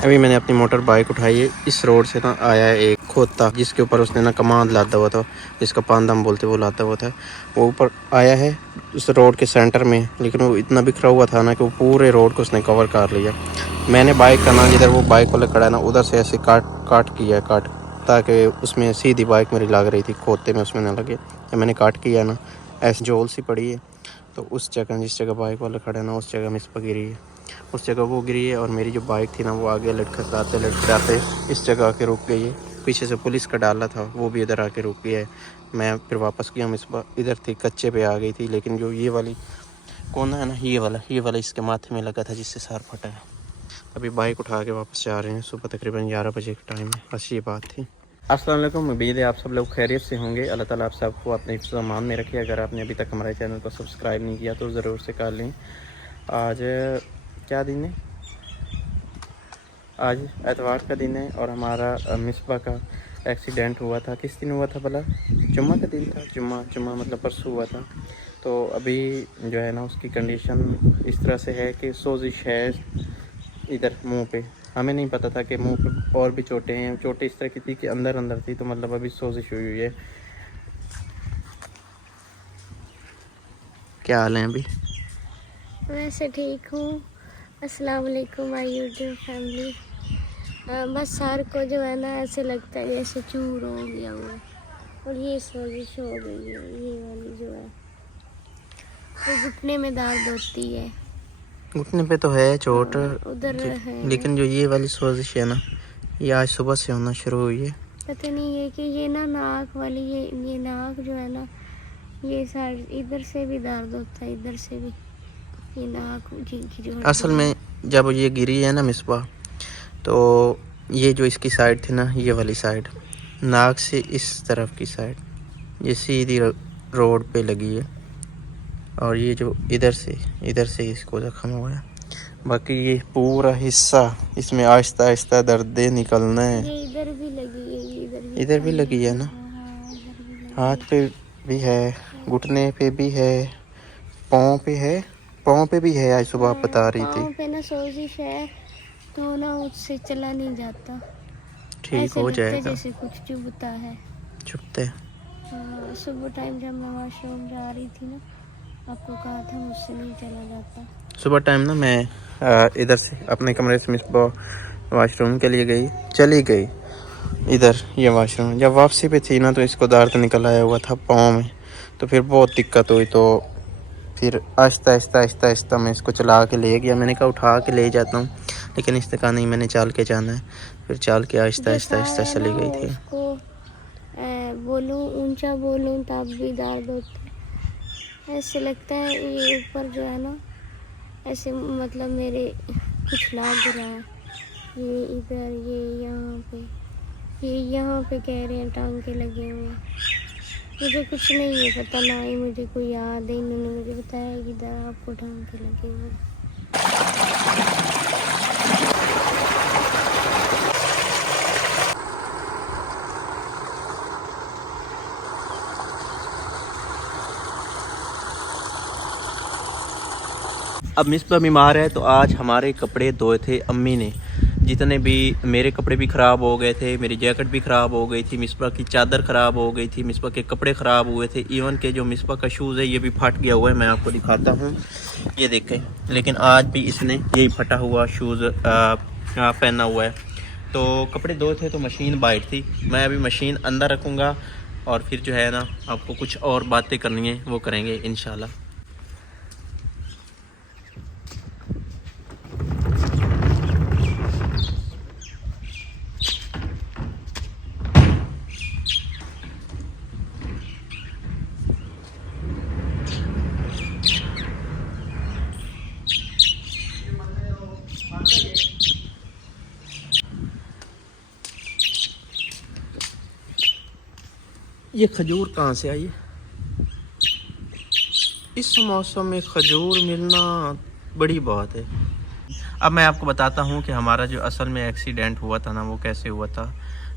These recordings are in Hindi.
अभी मैंने अपनी मोटर बाइक उठाई है। इस रोड से ना आया है एक खोता, जिसके ऊपर उसने ना कमांद लादा हुआ था, जिसका पांदम बोलते वो लादा हुआ था। वो ऊपर आया है उस रोड के सेंटर में, लेकिन वो इतना बिखरा हुआ था ना कि वो पूरे रोड को उसने कवर कर लिया। मैंने बाइक का ना, जिधर वो बाइक वाला खड़ा है ना, उधर से ऐसे काट किया काट, ताकि उसमें सीधी बाइक मेरी लग रही थी, खोते में उसमें ना लगे। जब मैंने काट किया ना, ऐसे झोल सी पड़ी है, तो उस जगह जिस जगह बाइक वाला खड़ा है ना, उस जगह मिसपा गिरी है। उस जगह वो गिरी है, और मेरी जो बाइक थी ना, वो आगे लटकाते इस जगह आके रुक गई है। पीछे से पुलिस का डाला था, वो भी इधर आके रुक गया है। मैं फिर वापस गया, मिसबा इधर थी, कच्चे पे आ गई थी। लेकिन जो ये वाली कोना है ना, ये वाला इसके माथे में लगा था, जिससे सर फटा है। अभी बाइक उठा के वापस जा रहे हैं। सुबह तकरीबन 11 बजे का टाइम है। बस ये बात थी। अस्सलाम वालेकुम, उम्मीद है आप सब लोग खैरियत से होंगे। अल्लाह ताला आप सबको अपने हिफ्ज़ अमान में रखे। अगर आपने अभी तक हमारे चैनल को सब्सक्राइब नहीं किया तो ज़रूर से कर लें। आज क्या दिन है? आज एतवार का दिन है, और हमारा मिसबा का एक्सीडेंट हुआ था। किस दिन हुआ था भला? जुम्मा का दिन था। जुम्मा मतलब परसों हुआ था। तो अभी जो है ना, उसकी कंडीशन इस तरह से है कि सोजिश है इधर मुंह पे। हमें नहीं पता था कि मुंह पे और भी चोटें हैं। चोटें इस तरह की थी कि अंदर थी, तो मतलब अभी सोजिश हुई है। क्या हाल है अभी? वैसे ठीक हूँ। अस्सलाम वालेकुम माय यूट्यूब फैमिली। बस सर को जो है ना, ऐसे लगता है जैसे चूर हो गया हुआ है, और ये सोजिश हो गई है। ये वाली जो है, तो घुटने में दर्द होती है। घुटने पे तो है चोट, उधर है ना। लेकिन जो ये वाली सोजिश है ना, ये आज सुबह से होना शुरू हुई है। पता नहीं है कि ये ना नाक वाली, ये नाक जो है ना, ये साइड इधर से भी दर्द होता है, इधर से भी। ये नाक की जो असल में जब ये गिरी है ना मिसबा, तो ये जो इसकी साइड थी ना, ये वाली साइड, नाक से इस तरफ की साइड, ये सीधी रोड पे लगी है। और ये जो इधर से इसको जख्म हुआ है। बाकी ये पूरा हिस्सा, इसमें आहिस्ता आहिस्ता दर्द निकलना है। ये इधर भी लगी है, ये इधर भी लगी है ना, हाँ, इधर भी लगी हाथ पे भी है, घुटने पे भी है, पाँव पे है। पाँव पे भी है, आज सुबह आप बता रही थी। पाँव पे ना सोजिश है, तो ना उससे चला नहीं जाता। ठीक ऐसे हो लगता है जाएगा। जैसे कुछ चुभता है। चुपते सुबह टाइम जब मैं वॉशरूम जा रही थी ना, आपको कहा था मुझसे नहीं चला जाता। सुबह टाइम ना, मैं इधर से अपने कमरे से मिसबा वॉशरूम के लिए चली गई इधर, ये वॉशरूम। जब वापसी पे थी ना, तो इसको दर्द निकल आया हुआ था पाँव में। तो फिर बहुत दिक्कत हुई, तो फिर आहिस्ता मैं इसको चला के ले गया। मैंने कहा उठा के ले जाता हूँ, लेकिन इसने कहा नहीं, मैंने चाल के जाना है। फिर चाल के आहिस्ता चली गई थी। उसको बोलूँ, ऊंचा बोलूँ तब भी दर्द होता है। ऐसे लगता है ये ऊपर जो है ना, ऐसे मतलब मेरे कुछ लग रहा है। ये इधर, ये यहाँ पे कह रहे हैं टांके लगे हुए हैं। मुझे कुछ नहीं है पता, ना ही मुझे कोई याद है। इन्होंने मुझे बताया कि इधर आपको टांके लगे हुए हैं। अब मिसबा बीमार है, तो आज हमारे कपड़े धोए थे अम्मी ने। जितने भी मेरे कपड़े भी ख़राब हो गए थे, मेरी जैकेट भी ख़राब हो गई थी, मिसबा की चादर ख़राब हो गई थी, मिसबा के कपड़े ख़राब हुए थे। इवन के जो मिसबा का शूज़ है, ये भी फट गया हुआ है। मैं आपको दिखाता हूँ, ये देखें। लेकिन आज भी इसने यही फटा हुआ शूज़ पहना हुआ है। तो कपड़े धोए थे, तो मशीन बाइट थी। मैं अभी मशीन अंदर रखूँगा, और फिर जो है ना, आपको कुछ और बातें करनी है, वो करेंगे इंशाल्लाह। ये खजूर कहाँ से आई है? इस मौसम में खजूर मिलना बड़ी बात है। अब मैं आपको बताता हूँ कि हमारा जो असल में एक्सीडेंट हुआ था ना, वो कैसे हुआ था।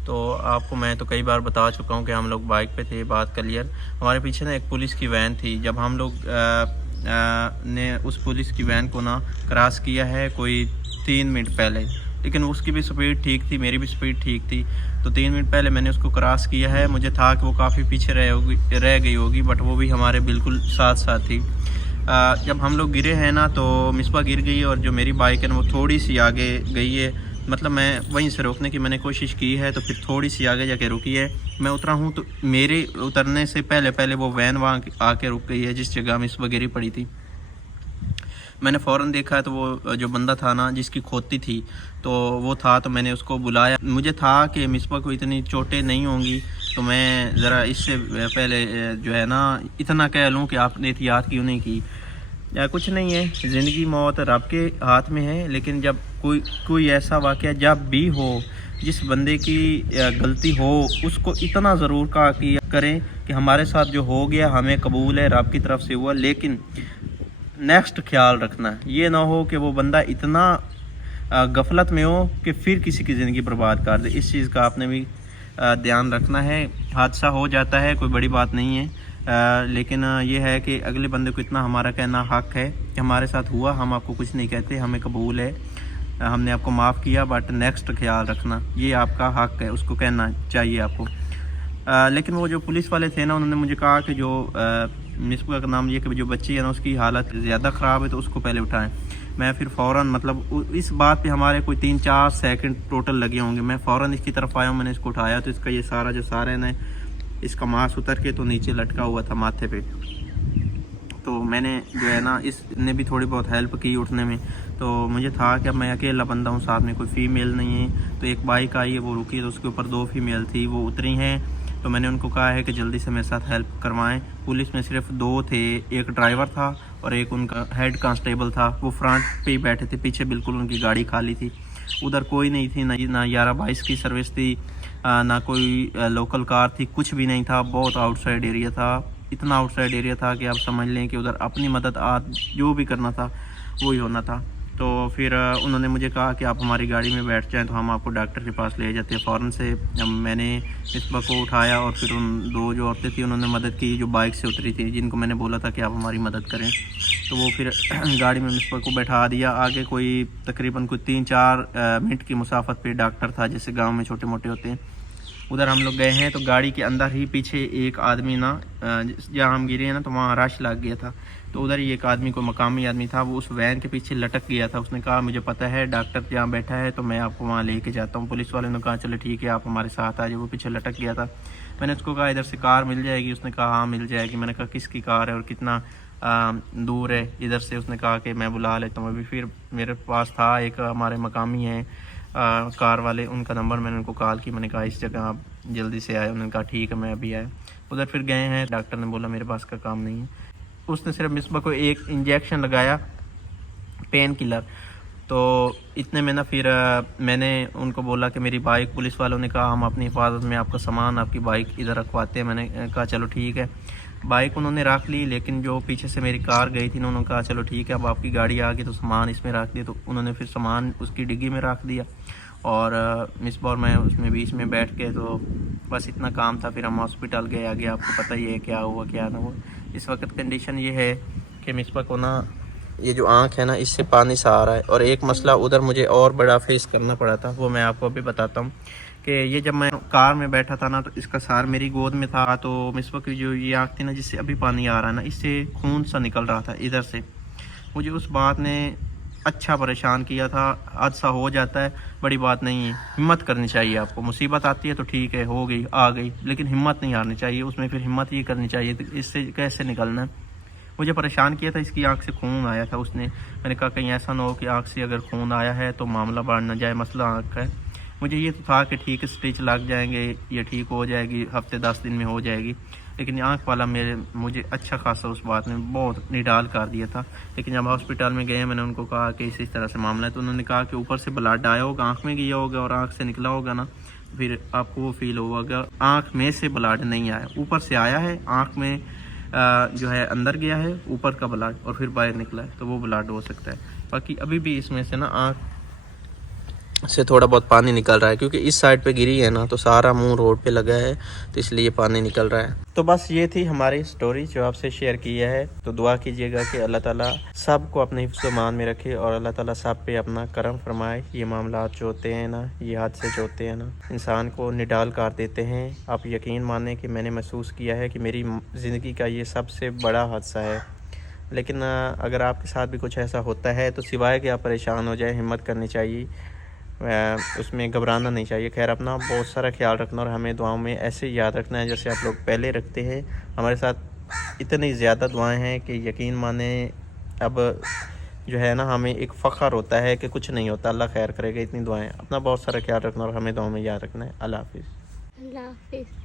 तो आपको मैं तो कई बार बता चुका हूँ कि हम लोग बाइक पे थे, बात क्लियर। हमारे पीछे ना एक पुलिस की वैन थी। जब हम लोग ने उस पुलिस की वैन को ना क्रॉस किया है कोई 3 मिनट पहले, लेकिन उसकी भी स्पीड ठीक थी, मेरी भी स्पीड ठीक थी। तो 3 मिनट पहले मैंने उसको क्रॉस किया है। मुझे था कि वो काफ़ी पीछे रह गई होगी, बट वो भी हमारे बिल्कुल साथ साथ थी। जब हम लोग गिरे हैं ना, तो मिसबा गिर गई और जो मेरी बाइक है ना वो थोड़ी सी आगे गई है। मतलब मैं वहीं से रोकने की मैंने कोशिश की है, तो फिर थोड़ी सी आगे जाके रुकी है। मैं उतरा हूँ तो मेरे उतरने से पहले वो वैन वहाँ आके रुक गई है जिस जगह मिसबा गिरी पड़ी थी। मैंने फ़ौरन देखा तो वो जो बंदा था ना जिसकी खोती थी तो वो था, तो मैंने उसको बुलाया। मुझे था कि मिसबा को इतनी चोटें नहीं होंगी, तो मैं ज़रा इससे पहले जो है ना इतना कह लूँ कि आपने एहतियात क्यों नहीं की। या कुछ नहीं है, ज़िंदगी मौत रब के हाथ में है। लेकिन जब कोई ऐसा वाक़या जब भी हो, जिस बंदे की गलती हो, उसको इतना ज़रूर करें कि हमारे साथ जो हो गया हमें कबूल है, रब की तरफ से हुआ। लेकिन नेक्स्ट ख्याल रखना, ये ना हो कि वो बंदा इतना गफलत में हो कि फिर किसी की ज़िंदगी बर्बाद कर दे। इस चीज़ का आपने भी ध्यान रखना है। हादसा हो जाता है, कोई बड़ी बात नहीं है, लेकिन ये है कि अगले बंदे को इतना हमारा कहना हक है कि हमारे साथ हुआ, हम आपको कुछ नहीं कहते, हमें कबूल है, हमने आपको माफ़ किया, बट नेक्स्ट ख्याल रखना, ये आपका हक है, उसको कहना चाहिए आपको। लेकिन वो जो पुलिस वाले थे ना, उन्होंने मुझे कहा कि जो मिसबा का नाम ये कि जो बच्ची है ना उसकी हालत ज़्यादा ख़राब है तो उसको पहले उठाएं। मैं फिर फ़ौरन, मतलब इस बात पे हमारे कोई 3-4 सेकंड टोटल लगे होंगे। मैं फ़ौरन इसकी तरफ आया हूँ, मैंने इसको उठाया तो इसका ये सारा जो सारा है ना, इसका मांस उतर के तो नीचे लटका हुआ था माथे पे। तो मैंने जो है ना इसने भी थोड़ी बहुत हेल्प की उठने में। तो मुझे था कि अब मैं अकेला बंदा हूँ, साथ में कोई फ़ीमेल नहीं है। तो एक बाइक आई है, वो रुकी, तो उसके ऊपर 2 फीमेल थी, वो उतरी हैं। तो मैंने उनको कहा है कि जल्दी से मेरे साथ हेल्प करवाएं। पुलिस में सिर्फ 2 थे, एक ड्राइवर था और एक उनका हेड कांस्टेबल था। वो फ्रंट पे ही बैठे थे, पीछे बिल्कुल उनकी गाड़ी खाली थी, उधर कोई नहीं थी, ना 11-22 की सर्विस थी, ना कोई लोकल कार थी, कुछ भी नहीं था। बहुत आउटसाइड एरिया था, इतना आउटसाइड एरिया था कि आप समझ लें कि उधर अपनी मदद जो भी करना था वही होना था। तो फिर उन्होंने मुझे कहा कि आप हमारी गाड़ी में बैठ जाएं तो हम आपको डॉक्टर के पास ले जाते हैं। फ़ौरन से मैंने मिसबा को उठाया और फिर उन 2 जो औरतें थी उन्होंने मदद की, जो बाइक से उतरी थी, जिनको मैंने बोला था कि आप हमारी मदद करें। तो वो फिर गाड़ी में मिसबा को बैठा दिया। आगे कोई तकरीबन 3-4 मिनट की मुसाफत पे डॉक्टर था, जैसे गाँव में छोटे मोटे होते हैं, उधर हम लोग गए हैं। तो गाड़ी के अंदर ही पीछे एक आदमी ना, जहाँ हम गिरे हैं ना, तो वहाँ रश लग गया था। तो उधर ही एक आदमी, को मकामी आदमी था, वो उस वैन के पीछे लटक गया था। उसने कहा मुझे पता है डॉक्टर जहाँ बैठा है तो मैं आपको वहाँ लेके जाता हूँ। पुलिस वाले ने कहा चलो ठीक है, आप हमारे साथ आ जाए। वो पीछे लटक गया था। मैंने उसको कहा इधर से कार मिल जाएगी? उसने कहा हाँ मिल जाएगी। मैंने कहा किसकी कार है और कितना दूर है इधर से? उसने कहा कि मैं बुला लेता हूँ अभी। फिर मेरे पास था एक हमारे मकामी हैं कार वाले, उनका नंबर मैंने उनको कॉल की। मैंने कहा इस जगह आप जल्दी से आए। उन्होंने कहा ठीक है मैं अभी आया। उधर फिर गए हैं, डॉक्टर ने बोला मेरे पास का काम नहीं है। उसने सिर्फ मिसबा को एक इंजेक्शन लगाया, पेन किलर। तो इतने में ना फिर मैंने उनको बोला कि मेरी बाइक, पुलिस वालों ने कहा हम अपनी हिफाजत में आपका सामान, आपकी बाइक इधर रखवाते हैं। मैंने कहा चलो ठीक है। बाइक उन्होंने रख ली, लेकिन जो पीछे से मेरी कार गई थी उन्होंने कहा चलो ठीक है अब आपकी गाड़ी आ गई तो सामान इसमें रख दिया। तो उन्होंने फिर सामान उसकी डिग्गी में रख दिया और मिसबा और मैं उसमें बीच में बैठ के, तो बस इतना काम था। फिर हम हॉस्पिटल गए। आगे आपको पता ही है क्या हुआ क्या ना हुआ। इस वक्त कंडीशन ये है कि मिसबा को ना ये जो आँख है ना इससे पानी सा आ रहा है। और एक मसला उधर मुझे और बड़ा फेस करना पड़ा था, वो मैं आपको अभी बताता हूँ। कि ये जब मैं कार में बैठा था ना, तो इसका सार मेरी गोद में था। तो मिसबा की जो ये आँख थी ना, जिससे अभी पानी आ रहा है ना, इससे खून सा निकल रहा था इधर से। मुझे उस बात ने अच्छा परेशान किया था। हादसा हो जाता है, बड़ी बात नहीं है, हिम्मत करनी चाहिए आपको। मुसीबत आती है तो ठीक है, हो गई आ गई, लेकिन हिम्मत नहीं हारनी चाहिए उसमें। फिर हिम्मत ये करनी चाहिए तो इससे कैसे निकलना है। मुझे परेशान किया था, इसकी आंख से खून आया था उसने। मैंने कहा कहीं ऐसा ना हो कि आंख से अगर खून आया है तो मामला बढ़ ना जाए, मसला आंख है। मुझे ये तो था कि ठीक है स्टिच लग जाएंगे, ये ठीक हो जाएगी, हफ्ते 10 दिन में हो जाएगी। लेकिन आंख वाला मुझे अच्छा खासा उस बात ने बहुत निडाल कर दिया था। लेकिन जब हॉस्पिटल में गए, मैंने उनको कहा कि इस तरह से मामला है, तो उन्होंने कहा कि ऊपर से ब्लड आया होगा, आँख में गया होगा और आँख से निकला होगा ना, फिर आपको वो फील होगा। आँख में से ब्लड नहीं आया, ऊपर से आया है, आँख में जो है अंदर गया है ऊपर का ब्लड और फिर बाहर निकला है, तो वो ब्लड हो सकता है। बाकी अभी भी इसमें से ना से थोड़ा बहुत पानी निकल रहा है, क्योंकि इस साइड पे गिरी है ना तो सारा मुंह रोड पे लगा है, तो इसलिए पानी निकल रहा है। तो बस ये थी हमारी स्टोरी जो आपसे शेयर की है। तो दुआ कीजिएगा कि अल्लाह ताला सबको अपने हिफ्ज़-ओ-मान में रखे और अल्लाह ताला सब पे अपना करम फरमाए। ये मामलात जो होते हैं ना, ये हादसे जो होते हैं ना, इंसान को निडाल कर देते हैं। आप यकीन मानें कि मैंने महसूस किया है कि मेरी ज़िंदगी का ये सबसे बड़ा हादसा है। लेकिन अगर आपके साथ भी कुछ ऐसा होता है तो सिवाय कि आप परेशान हो जाए, हिम्मत करनी चाहिए, उसमें घबराना नहीं चाहिए। खैर, अपना बहुत सारा ख्याल रखना और हमें दुआओं में ऐसे याद रखना है जैसे आप लोग पहले रखते हैं। हमारे साथ इतनी ज़्यादा दुआएं हैं कि यकीन माने अब जो है ना, हमें एक फ़ख्र होता है कि कुछ नहीं होता, अल्लाह खैर करेगा। इतनी दुआएं, अपना बहुत सारा ख्याल रखना और हमें दुआओं में याद रखना है। अल्लाह हाफिज़। अल्लाह हाफिज़।